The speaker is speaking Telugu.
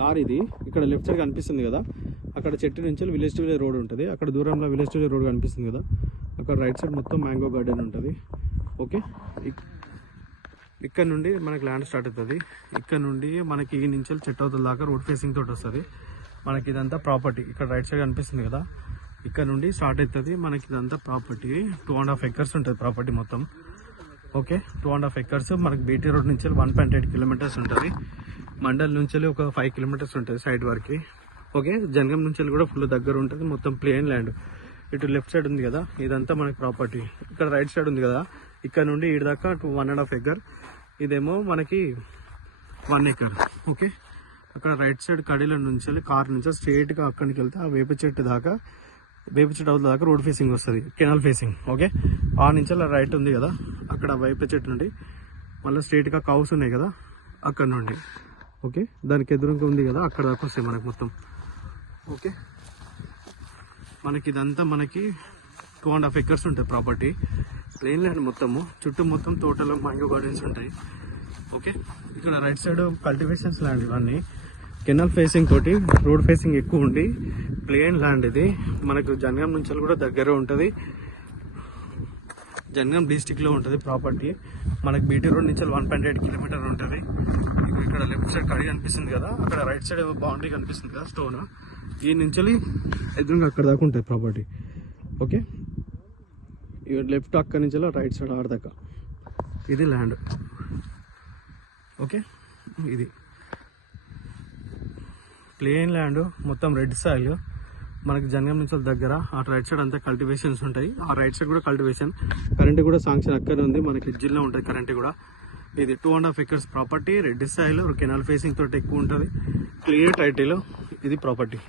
దారి ఇది. ఇక్కడ లెఫ్ట్ సైడ్ కనిపిస్తుంది కదా, అక్కడ చెట్టు నుంచి విలేజ్ టు విలేజ్ రోడ్ ఉంటుంది. అక్కడ దూరంలో విలేజ్ టు విలేజ్ రోడ్ కనిపిస్తుంది కదా, అక్కడ రైట్ సైడ్ మొత్తం మ్యాంగో గార్డెన్ ఉంటుంది. ఓకే, ఇక్కడ నుండి మనకి ల్యాండ్ స్టార్ట్ అవుతుంది. ఇక్కడ నుండి మనకి ఈ నుంచి చెట్టు అవుతుంది దాకా రోడ్ ఫేసింగ్ తోటి వస్తుంది. మనకి ఇదంతా ప్రాపర్టీ. ఇక్కడ రైట్ సైడ్ కనిపిస్తుంది కదా, ఇక్కడ నుండి స్టార్ట్ అవుతుంది. మనకి ఇదంతా ప్రాపర్టీ 2.5 acres ఉంటుంది ప్రాపర్టీ మొత్తం. Okay, 2.5 acres. మనకి బీటీ రోడ్ నుంచి 1.8 kilometers ఉంటుంది. మండల్ నుంచి ఒక 5 kilometers ఉంటుంది సైడ్ వరకు. ఓకే, జనగం నుంచి కూడా ఫుల్ దగ్గర ఉంటుంది. మొత్తం ప్లేన్ ల్యాండ్. ఇటు లెఫ్ట్ సైడ్ ఉంది కదా, ఇదంతా మనకి ప్రాపర్టీ. ఇక్కడ రైట్ సైడ్ ఉంది కదా, ఇక్కడ నుండి ఇటు దాకా 1.5 acre. ఇదేమో మనకి 1 acre. ఓకే, అక్కడ రైట్ సైడ్ కడీల నుంచి కార్ నుంచి స్ట్రేట్గా అక్కడికి వెళ్తే ఆ వేప చెట్టు దాకా, వేప చెట్టు అవుతుంది దాకా రోడ్ ఫేసింగ్ వస్తుంది, కెనాల్ ఫేసింగ్. ఓకే, ఆ నుంచి రైట్ ఉంది కదా, అక్కడ వేప చెట్టు నుండి మళ్ళీ స్ట్రేట్గా కౌస్ ఉన్నాయి కదా, అక్కడ నుండి. ఓకే, దానికి ఎదురుగా ఉంది కదా, అక్కడ దాకా వస్తాయి మనకి మొత్తం. ఓకే, మనకి ఇదంతా మనకి 2.5 acres ఉంటుంది ప్రాపర్టీ. ప్లేన్ ల్యాండ్ మొత్తము, చుట్టూ మొత్తం తోటలో మ్యాంగో గార్డెన్స్ ఉంటాయి. ఓకే, ఇక్కడ రైట్ సైడ్ కల్టివేషన్స్ ల్యాండ్. ఇవన్నీ కెనాల్ ఫేసింగ్ తోటి రోడ్ ఫేసింగ్ ఎక్కువ ఉండి ప్లేన్ ల్యాండ్. ఇది మనకు జనగాం నుంచి కూడా దగ్గర ఉంటుంది, జనగాం డిస్టిక్లో ఉంటుంది ప్రాపర్టీ. మనకి బీటీ రోడ్ నుంచి 1.8 kilometers ఉంటుంది. ఇక్కడ లెఫ్ట్ సైడ్ కడి కనిపిస్తుంది కదా, అక్కడ రైట్ సైడ్ బౌండరీ కనిపిస్తుంది కదా స్టోన్, ఈ నుంచి ఎదురుగా అక్కడ దాకా ఉంటుంది ప్రాపర్టీ. ఓకే, లెఫ్ట్ అక్కడి నుంచి రైట్ సైడ్ ఆడదాకా ఇది ల్యాండ్. ఓకే, ఇది ప్లేన్ ల్యాండ్ మొత్తం రెడ్ సాయిల్. మనకి జనగం నుంచి దగ్గర ఆ రైట్ సైడ్ అంతా కల్టివేషన్స్ ఉంటాయి. ఆ రైట్ సైడ్ కూడా కల్టివేషన్. కరెంట్ కూడా శాంక్షన్ అక్కడే ఉంది, మనకి జిల్లా ఉంటుంది కరెంట్ కూడా. ఇది 2.5 acres property, red soil, canal facing తోటి ఎక్కువ ఉంటుంది, క్లియర్ టైటిల్. ఇది ప్రాపర్టీ.